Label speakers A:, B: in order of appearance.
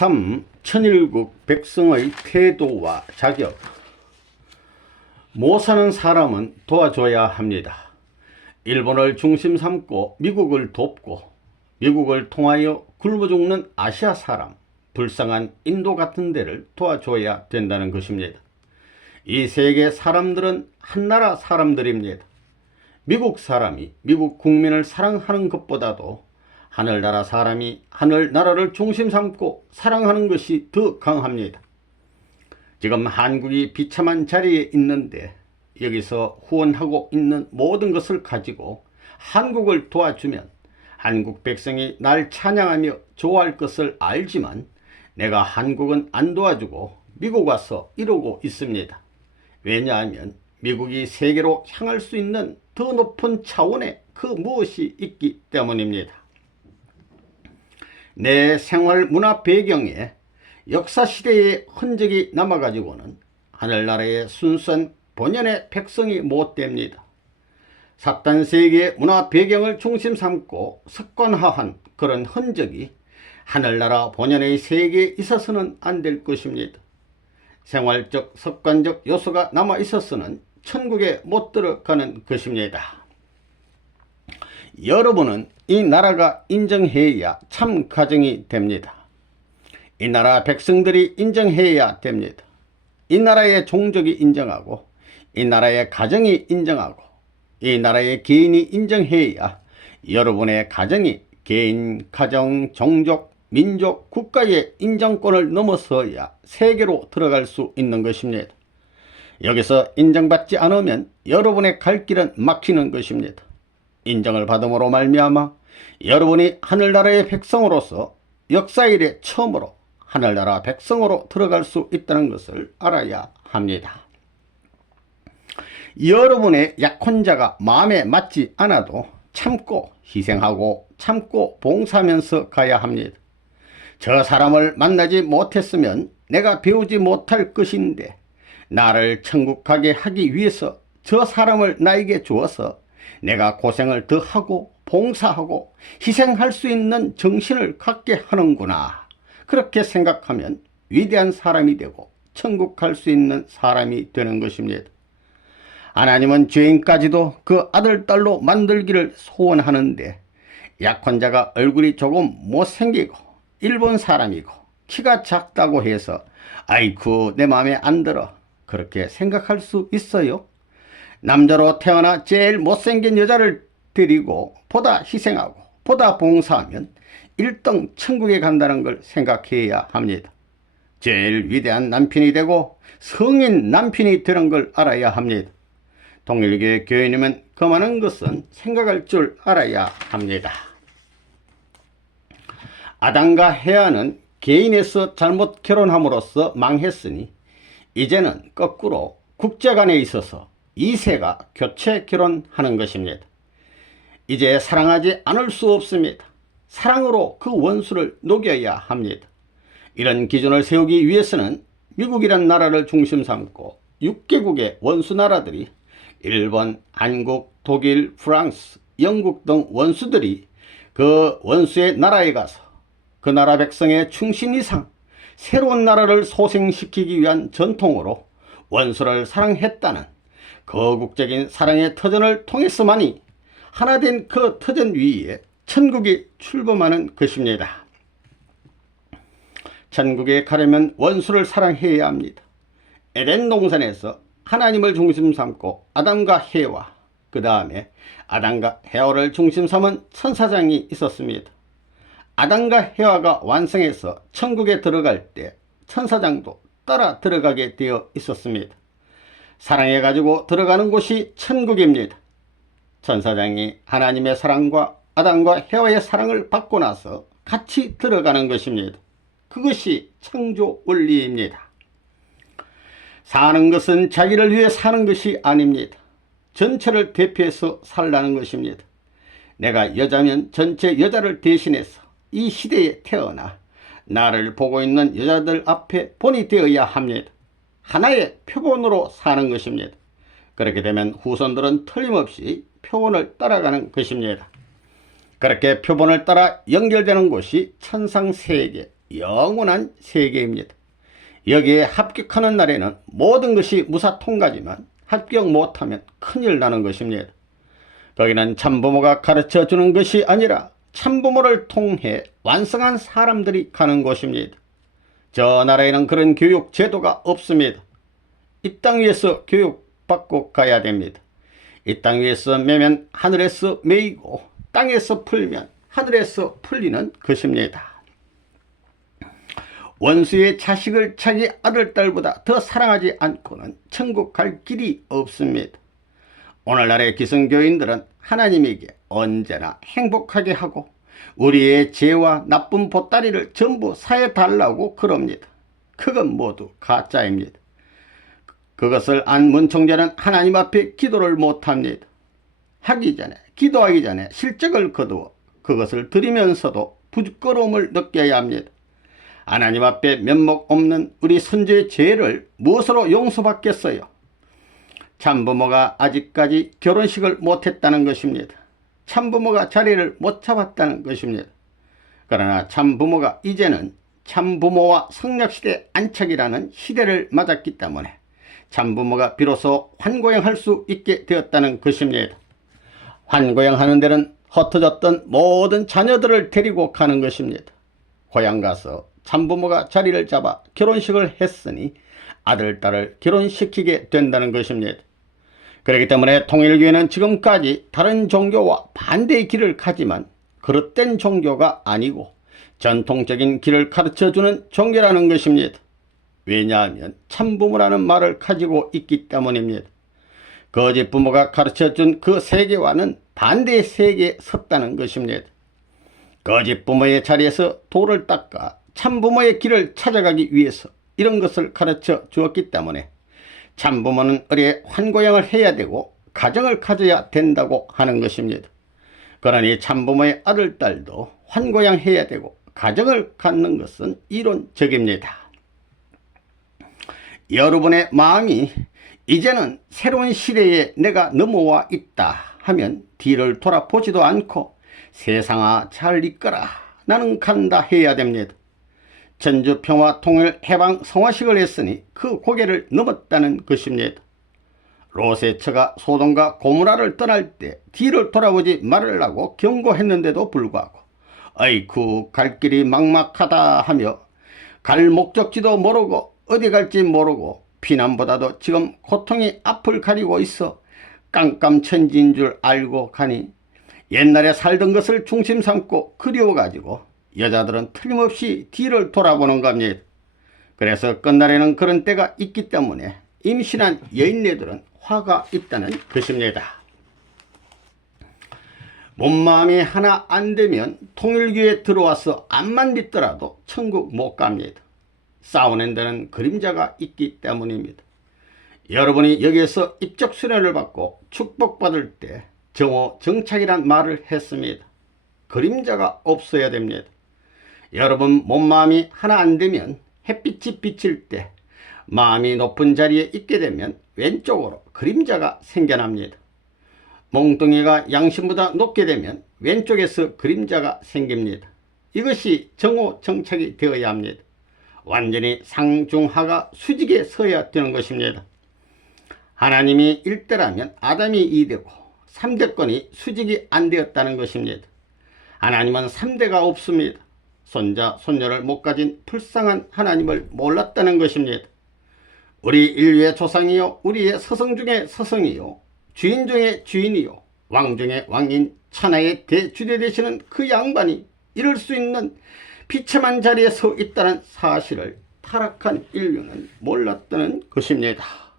A: 3. 천일국 백성의 태도와 자격 못 사는 사람은 도와줘야 합니다. 일본을 중심 삼고 미국을 돕고 미국을 통하여 굶어 죽는 아시아 사람, 불쌍한 인도 같은 데를 도와줘야 된다는 것입니다. 이 세계 사람들은 한 나라 사람들입니다. 미국 사람이 미국 국민을 사랑하는 것보다도 하늘나라 사람이 하늘나라를 중심 삼고 사랑하는 것이 더 강합니다. 지금 한국이 비참한 자리에 있는데 여기서 후원하고 있는 모든 것을 가지고 한국을 도와주면 한국 백성이 날 찬양하며 좋아할 것을 알지만 내가 한국은 안 도와주고 미국 와서 이러고 있습니다. 왜냐하면 미국이 세계로 향할 수 있는 더 높은 차원의 그 무엇이 있기 때문입니다. 내 생활 문화 배경에 역사 시대의 흔적이 남아가지고는 하늘나라의 순수한 본연의 백성이 못 됩니다. 사탄 세계의 문화 배경을 중심 삼고 습관화한 그런 흔적이 하늘나라 본연의 세계에 있어서는 안 될 것입니다. 생활적 습관적 요소가 남아 있어서는 천국에 못 들어가는 것입니다. 여러분은 이 나라가 인정해야 참 가정이 됩니다. 이 나라 백성들이 인정해야 됩니다. 이 나라의 종족이 인정하고 이 나라의 가정이 인정하고 이 나라의 개인이 인정해야 여러분의 가정이 개인, 가정, 종족, 민족, 국가의 인정권을 넘어서야 세계로 들어갈 수 있는 것입니다. 여기서 인정받지 않으면 여러분의 갈 길은 막히는 것입니다. 인정을 받음으로 말미암아 여러분이 하늘나라의 백성으로서 역사 일에 처음으로 하늘나라 백성으로 들어갈 수 있다는 것을 알아야 합니다. 여러분의 약혼자가 마음에 맞지 않아도 참고 희생하고 참고 봉사하면서 가야 합니다. 저 사람을 만나지 못했으면 내가 배우지 못할 것인데 나를 천국 가게 하기 위해서 저 사람을 나에게 주어서 내가 고생을 더 하고 봉사하고 희생할 수 있는 정신을 갖게 하는구나. 그렇게 생각하면 위대한 사람이 되고 천국 갈 수 있는 사람이 되는 것입니다. 하나님은 죄인까지도 그 아들, 딸로 만들기를 소원하는데 약혼자가 얼굴이 조금 못생기고 일본 사람이고 키가 작다고 해서 아이쿠 내 마음에 안 들어 그렇게 생각할 수 있어요? 남자로 태어나 제일 못생긴 여자를 데리고 보다 희생하고 보다 봉사하면 1등 천국에 간다는 걸 생각해야 합니다. 제일 위대한 남편이 되고 성인 남편이 되는 걸 알아야 합니다. 동일교회 교인이면 그 많은 것은 생각할 줄 알아야 합니다. 아담과 헤아는 개인에서 잘못 결혼함으로써 망했으니 이제는 거꾸로 국제 간에 있어서 이세가 교체 결혼하는 것입니다. 이제 사랑하지 않을 수 없습니다. 사랑으로 그 원수를 녹여야 합니다. 이런 기준을 세우기 위해서는 미국이란 나라를 중심 삼고 6개국의 원수 나라들이 일본, 한국, 독일, 프랑스, 영국 등 원수들이 그 원수의 나라에 가서 그 나라 백성의 충신 이상 새로운 나라를 소생시키기 위한 전통으로 원수를 사랑했다는 거국적인 사랑의 터전을 통해서만이 하나된 그 터전 위에 천국이 출범하는 것입니다. 천국에 가려면 원수를 사랑해야 합니다. 에덴 동산에서 하나님을 중심 삼고 아담과 해와 그 다음에 아담과 해와를 중심 삼은 천사장이 있었습니다. 아담과 해와가 완성해서 천국에 들어갈 때 천사장도 따라 들어가게 되어 있었습니다. 사랑해가지고 들어가는 곳이 천국입니다. 천사장이 하나님의 사랑과 아담과 해와의 사랑을 받고 나서 같이 들어가는 것입니다. 그것이 창조 원리입니다. 사는 것은 자기를 위해 사는 것이 아닙니다. 전체를 대표해서 살라는 것입니다. 내가 여자면 전체 여자를 대신해서 이 시대에 태어나 나를 보고 있는 여자들 앞에 본이 되어야 합니다. 하나의 표본으로 사는 것입니다. 그렇게 되면 후손들은 틀림없이 표본을 따라가는 것입니다. 그렇게 표본을 따라 연결되는 곳이 천상세계, 영원한 세계입니다. 여기에 합격하는 날에는 모든 것이 무사통과지만 합격 못하면 큰일 나는 것입니다. 거기는 참부모가 가르쳐 주는 것이 아니라 참부모를 통해 완성한 사람들이 가는 곳입니다. 저 나라에는 그런 교육 제도가 없습니다. 이 땅 위에서 교육받고 가야 됩니다. 이 땅 위에서 매면 하늘에서 매이고 땅에서 풀면 하늘에서 풀리는 것입니다. 원수의 자식을 자기 아들, 딸보다 더 사랑하지 않고는 천국 갈 길이 없습니다. 오늘날의 기성교인들은 하나님에게 언제나 행복하게 하고 우리의 죄와 나쁜 보따리를 전부 사해 달라고 그럽니다. 그건 모두 가짜입니다. 그것을 안 문청자는 하나님 앞에 기도를 못합니다. 하기 전에 기도하기 전에 실적을 거두어 그것을 드리면서도 부끄러움을 느껴야 합니다. 하나님 앞에 면목 없는 우리 선조의 죄를 무엇으로 용서받겠어요? 참부모가 아직까지 결혼식을 못했다는 것입니다. 참부모가 자리를 못 잡았다는 것입니다. 그러나 참부모가 이제는 참부모와 성략시대 안착이라는 시대를 맞았기 때문에 참부모가 비로소 환고양할 수 있게 되었다는 것입니다. 환고양하는 데는 흩어졌던 모든 자녀들을 데리고 가는 것입니다. 고향 가서 참부모가 자리를 잡아 결혼식을 했으니 아들, 딸을 결혼시키게 된다는 것입니다. 그렇기 때문에 통일교회는 지금까지 다른 종교와 반대의 길을 가지만 그릇된 종교가 아니고 전통적인 길을 가르쳐주는 종교라는 것입니다. 왜냐하면 참부모라는 말을 가지고 있기 때문입니다. 거짓 부모가 가르쳐준 그 세계와는 반대의 세계에 섰다는 것입니다. 거짓 부모의 자리에서 돌을 닦아 참부모의 길을 찾아가기 위해서 이런 것을 가르쳐 주었기 때문에 참부모는 의뢰 환고양을 해야 되고 가정을 가져야 된다고 하는 것입니다. 그러니 참부모의 아들, 딸도 환고양해야 되고 가정을 갖는 것은 이론적입니다. 여러분의 마음이 이제는 새로운 시대에 내가 넘어와 있다 하면 뒤를 돌아보지도 않고 세상아 잘 있거라 나는 간다 해야 됩니다. 전주 평화 통일 해방 성화식을 했으니 그 고개를 넘었다는 것입니다. 로세처가 소동과 고무라를 떠날 때 뒤를 돌아보지 말으라고 경고했는데도 불구하고 아이쿠 갈 길이 막막하다 하며 갈 목적지도 모르고 어디 갈지 모르고 피난보다도 지금 고통이 앞을 가리고 있어 깜깜천지인 줄 알고 가니 옛날에 살던 것을 중심 삼고 그리워가지고 여자들은 틀림없이 뒤를 돌아보는 겁니다. 그래서 끝날에는 그런 때가 있기 때문에 임신한 여인네들은 화가 있다는 것입니다. 몸마음이 하나 안 되면 통일교에 들어와서 안만 믿더라도 천국 못 갑니다. 싸우는 데는 그림자가 있기 때문입니다. 여러분이 여기에서 입적 수련을 받고 축복받을 때 정오 정착이란 말을 했습니다. 그림자가 없어야 됩니다. 여러분 몸마음이 하나 안 되면 햇빛이 비칠 때 마음이 높은 자리에 있게 되면 왼쪽으로 그림자가 생겨납니다. 몽둥이가 양심보다 높게 되면 왼쪽에서 그림자가 생깁니다. 이것이 정오 정착이 되어야 합니다. 완전히 상중하가 수직에 서야 되는 것입니다. 하나님이 1대라면 아담이 2대고 3대권이 수직이 안 되었다는 것입니다. 하나님은 3대가 없습니다. 손자, 손녀를 못 가진 불쌍한 하나님을 몰랐다는 것입니다. 우리 인류의 조상이요, 우리의 서성 중의 서성이요, 주인 중의 주인이요, 왕 중의 왕인 천하의 대주대 되시는 그 양반이 이룰 수 있는 비참한 자리에 서 있다는 사실을 타락한 인류는 몰랐다는 것입니다.